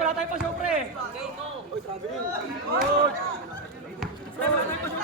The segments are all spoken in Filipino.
Wala tayong pa-show, pre. Uy, traveling. Uy. Pre, wala tayong pa-show,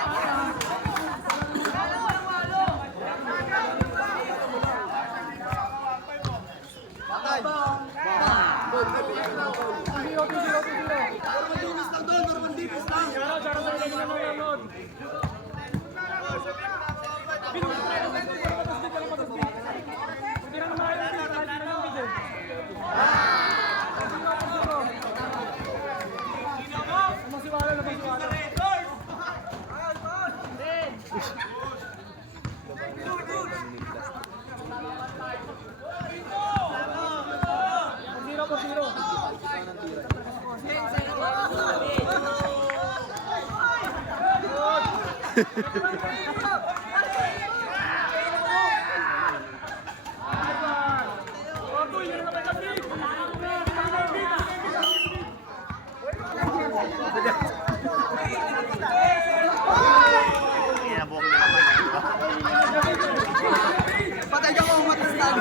patay ka mo matastan.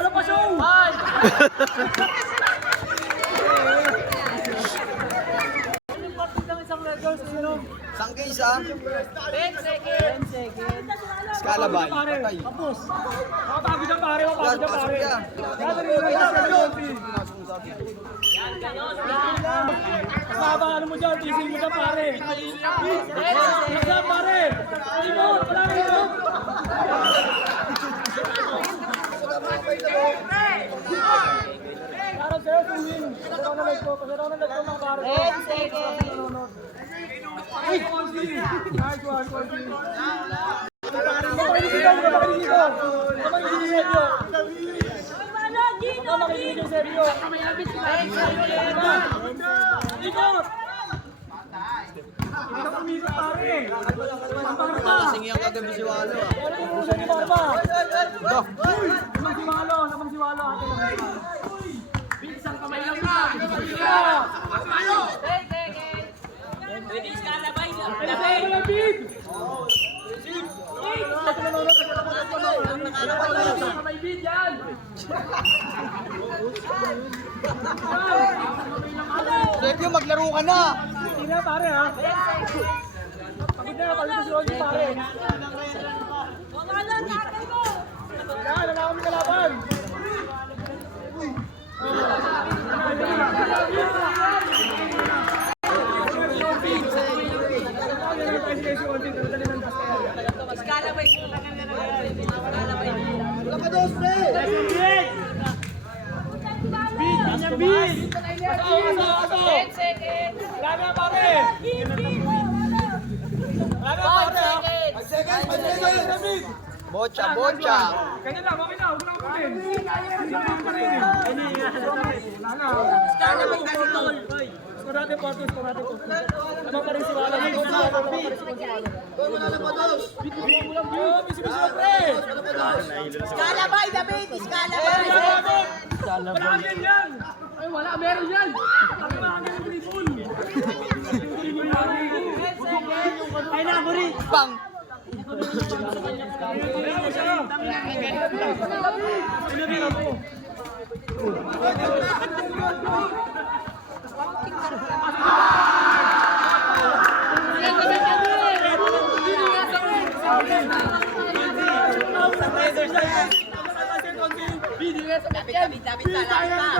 Ano pa show? Sangke isa. 10 seconds. Skalabay. Patay. Tapos. Matabi dyan pare. Matabi dyan pare. Yan, ganon. Ano mo dyan? Tisin mo dyan pare. Yan pare. Inot. Wala rin inot. Parang sa'yo tumingin. Pasaraw na lag ko. Pasaraw na lag ko mga pare. 10 seconds. Ay, Konsi! Ay, Konsi! Makinig dito! Makinig dito! Makinig dito! Makinig dito, seryo! Ikot! Hindi ka pumisa, pare! Kasing yung kagabi si Walo. Ano siya ni Barba? Namang si Walo! Namang si Walo! Bilisang kamay lang ka! Walo! Pwede iskalabay siya. Ilagay mo lang, Big! May Big yan! Sergio, maglaro ka na! Hindi na, pare, ha? Pagod na, pagod na si Ronnie, pare. Yan, wala kami kalaban. Wala ka dos, pre! Big! Aso! Laga, pare! Laga, pare! 5 seconds! Bocha! Ganyan lang, okay na, huwag na kunin. Hindi na pa rin eh. Laga. Skorate po. Naman pa rin si Wala. Wala na pa dos! Bisi, pre! Iskalabay, David! Iskalabay! Palagin yan! Ay, wala, meron yan! Ang palagin yung tribun! Ay, nakaburi! Bang! Meron siya! Pinabila mo! David, talak ka!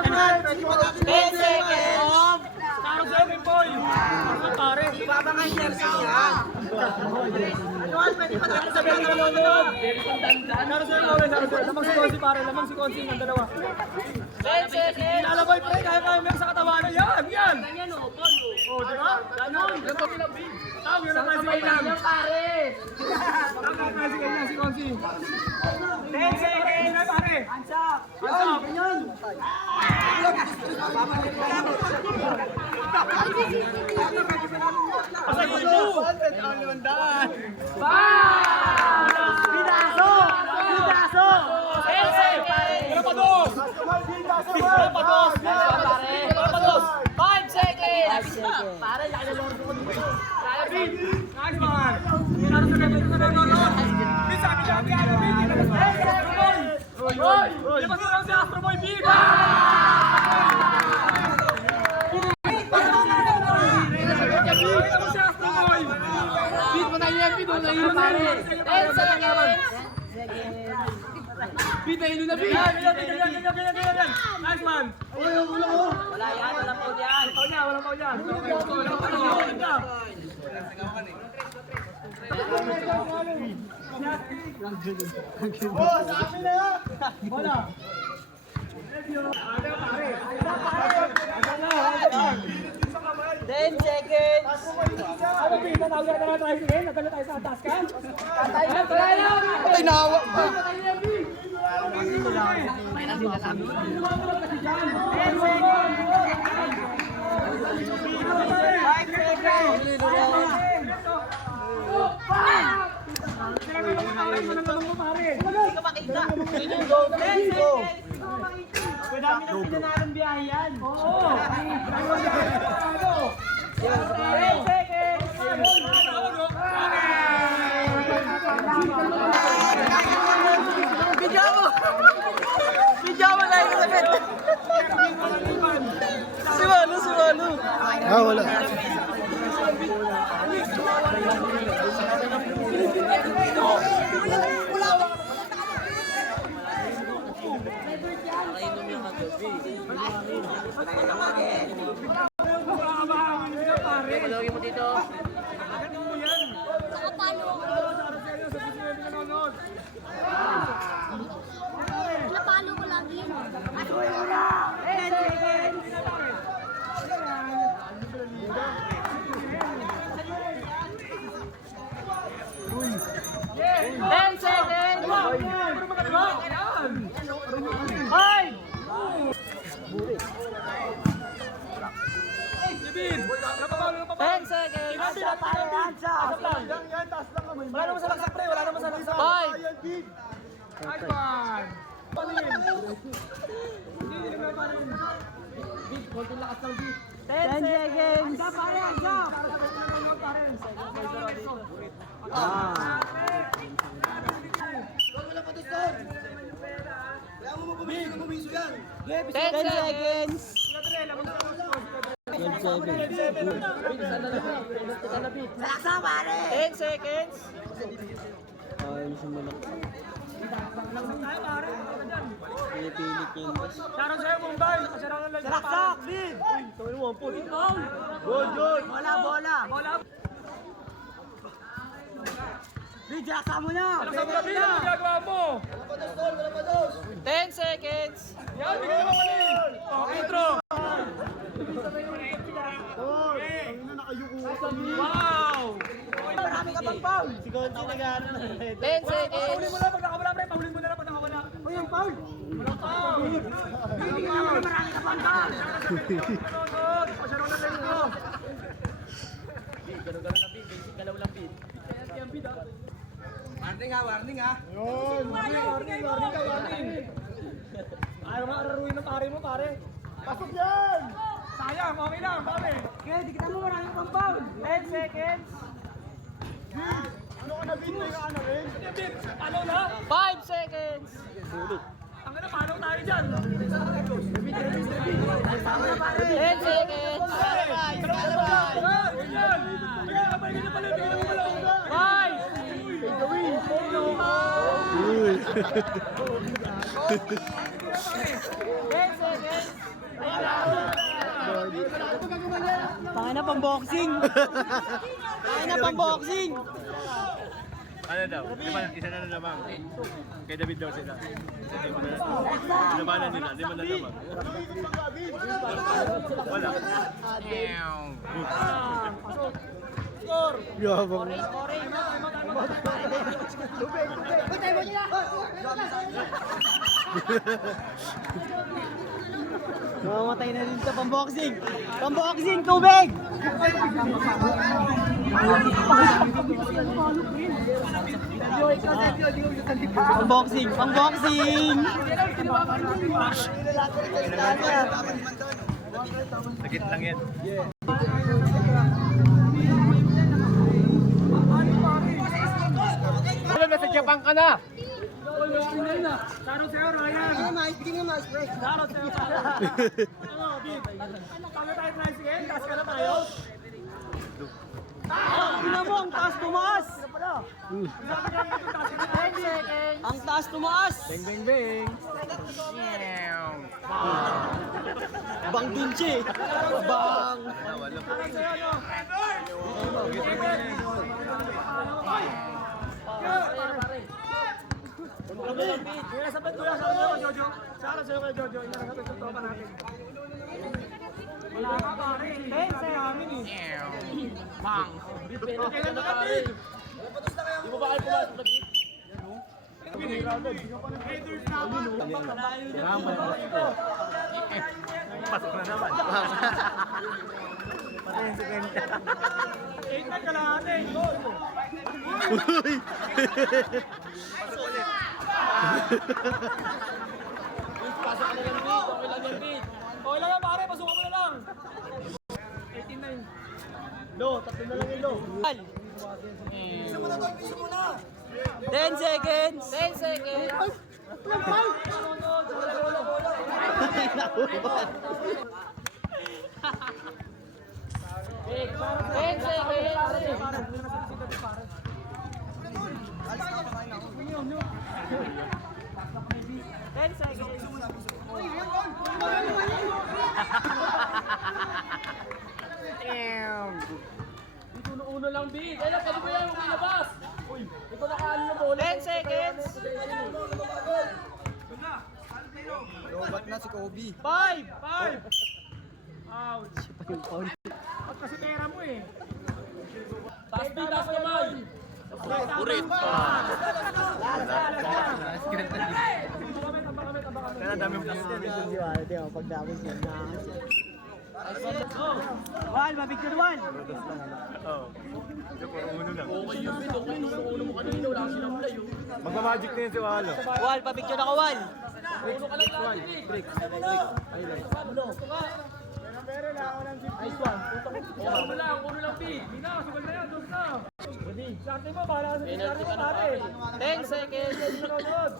10 seconds! Karo sa'yo, may boy! Pare! Baba nga yung jersey niya! Pwede pa tayo sa Sabi ka nanonood! Karo sa'yo, lamang si Konsi, pare! Lamang si Konsi, ang dalawa! 10 seconds! Inalabay, pre! Kaya may sa katawan na yan! Yan! Ganyan o, Polo! di ba? Ganon. Tawag yun ang tricycle lang. Pare! Tawag ang tricycle lang si Consi. 10 seconds na pare. Hands up! Yan. Pasay ko ito. Bidaso! Bidaso! 10 seconds! Wala pa dos. Wala pa dos. Wala pa dos. 5 seconds! Pare, laki na lord ko dito. Nice man. Ano sa gabi sa gabi? Bisa sabi ano Big. Hoy! Labas na lang si Astro Boy Big. Labas si Astro Boy. Big mo na yan, Big mo na yan. 10 seconds! Big na yun na Big. Ganyan. Nice man. Wala yan, wala po yan. Wala pa yan. Wala pa yan. Wala. 10 seconds! Ano ba yung tatawag na tricycle? Nagkala tayo sa taas ka? Patay na hawa. Hindi ka makita. 10 seconds! Dami ng pinanarang biyahe yan. Oo. 10 seconds! Bidya mo! Bidya mo na yung sabi. Sumalo. Ah, wala. Palawin mo dito. Napalo ko lagi yun. 10 seconds! Ten seconds! Five! Ten seconds! Wala naman sa laksak pre, wala naman sa laksak. Five! Nice one. Panin. Hindi naman panin. Big, konti lakas ng beat. 10 seconds! Wala pa dos doon. Kaya mo mabumiso yan. 10 seconds! Salaksa pare! 10 seconds! Sharon sa'yo, Mumbai. Sharon lang. Salaksak! Bid! Bola! Wala. Bid, salaksa mo na! Laksak ka, Big. Ano ginagawa mo? 10 seconds! Yan, bigyan mo mali. Intro. Wow! Marami ka pang foul! 10 seconds! Pahulin mo na pag nakawala, pre. Pahulin mo na pag nakawala. Uy, ang foul. Walang foul. Marami ka pang foul. Nanonood. Pasyaro na rin ito. Gano'n na bid. Basic galaw lang bid. Kaya bid ah. Warning ha. Warning. Ayaw nga araruin ng pare mo, pare. Pasok yan! Sayang, okay lang, pare. Okay, di kita mo marami pang foul! 10 seconds! Ano ka na bid? May ano rin? Ano bid? Ano na? 5 seconds! Ang na, paano tayo dyan? 10 seconds! Five! 10 seconds! Tangin na pang boxing! Tangin na pang boxing! Ano daw? Di ba isa na naman? Kay David daw sila. Hindi mo na labanan nila, hindi mo na naman. Wala. Yabang. Mamamatay na din sa pamboxing. Pamboxing, tubig! Pamboxing, pamboxing! Sakit lang yan. Ano na sa Japan ka na? Sarot sa'yo, Ryan. Sarot sa'yo, Ryan. Ano, Big? Kami tayo tricycle, taas ka na tayo. Tingnan mo, ang taas tumaas! Ang taas tumaas! Beng, beng, beng. Bang Dinche! Bang! Sarot sa'yo, no? Kuya, sabat kuya, sarot sa'yo, Jojo. Sarot sa'yo kay Jojo. Inarang ito, tropa natin. Wala ka pare, 10 sa'yo amin eh. Bang! Kailan na kami? Di mo ba kayo pumasok na Big? Pasok na naman. Patayin si Kenta. 8 na kalahati. Goal! Uy! Pasok ka na lang, Big. Okay lang yan, Big. Okay lang yan, pare. Pasukan mo na lang. 18-9. Lo, tatlo na lang yung lo. 10 seconds! 10 seconds! Uno lang, Big. Ay, pwede ba yan? Ilabas. Uy, ikaw nakaano na bola. 10 seconds! Lobat na si Kobe. 5! 5. Ouch. At kasi pera mo eh. Taas, Big. Taas kamay. Purit. Kaya dami mo kasi yan. Wal, mabigyan wal! Oo. Puro uno lang. Okay yun, Big. Okay, uno mo kanina. Wala ka silang play. Magmamagic na yun si Walo. Wal, pabigyan ako wal! Uno ka lang lagi, Big. Nice one. Uno lang, Big. Hindi na, sugal na yan. Doon na. Sa atin mo, bahala ka sa pinari mo, pare. 10 seconds! Nanonood.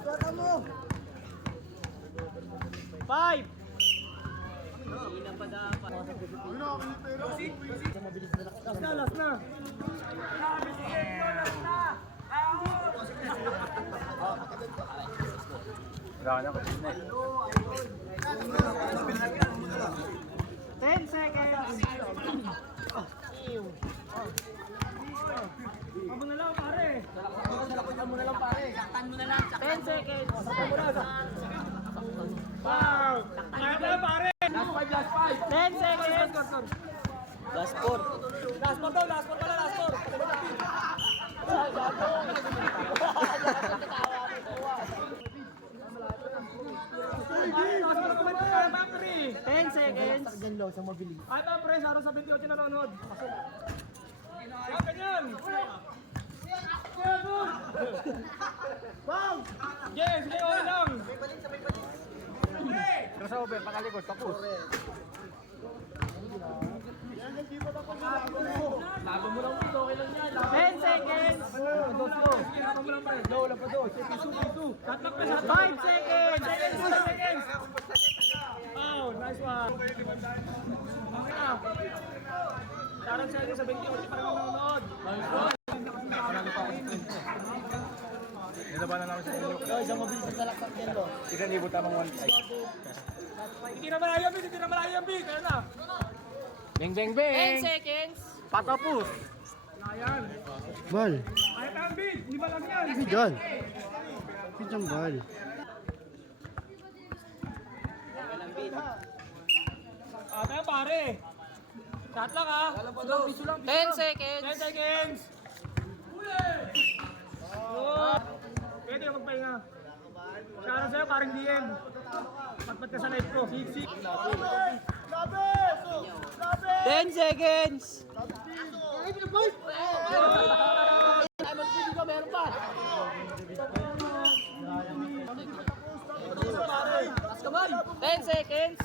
5! Last na, last na. Wala ka na kasi na eh. 10 seconds! Amo na lang, pare. 10 seconds! Wow. Kaya mo lang, pare. Last 5, last 5. 10 seconds! Last 4! Last 4 daw, last 4 pala, last 10 seconds! Ay, pa, pre, saro sa 28 na nanonood. Ay, ganyan. Wow! Yes, sige, okay lang. Crossover, pakalikot, tapos. Laban mo lang, Big, okay lang yan. 10 seconds! Laban mo lang, pre. Go, laban do. Pisu. Shot lang, pre, shot 5 seconds! 5 seconds. Oh, nice one. Okay na. Sharon Selly sa 28 para nanonood. Nilabanan namin sa inyo. Isang mabilis sa salaksak yan lo. 1,000 tamang 1 5. Hindi na malayo, Big. Hindi na malayo, Big. Kaya na. Beng, beng, beng! 10 seconds! Patapos! Ayan. Bal. Ay, tam, Big. Hindi ba lang yan? Diyan. Diyan bal. Tayo, pare. Shot lang ha. 10 seconds. 10 seconds. Pwede na magpahinga. Shoutout sa'yo, parang DM. Patpat ka sa live ko. 6-6. 10 seconds. Mas kamay. 10 seconds.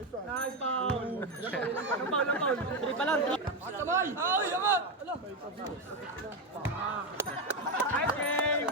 Nice foul. Ang foul. 3 pa lang. Mas kamay. Ay, yaman. Ala. Nice game.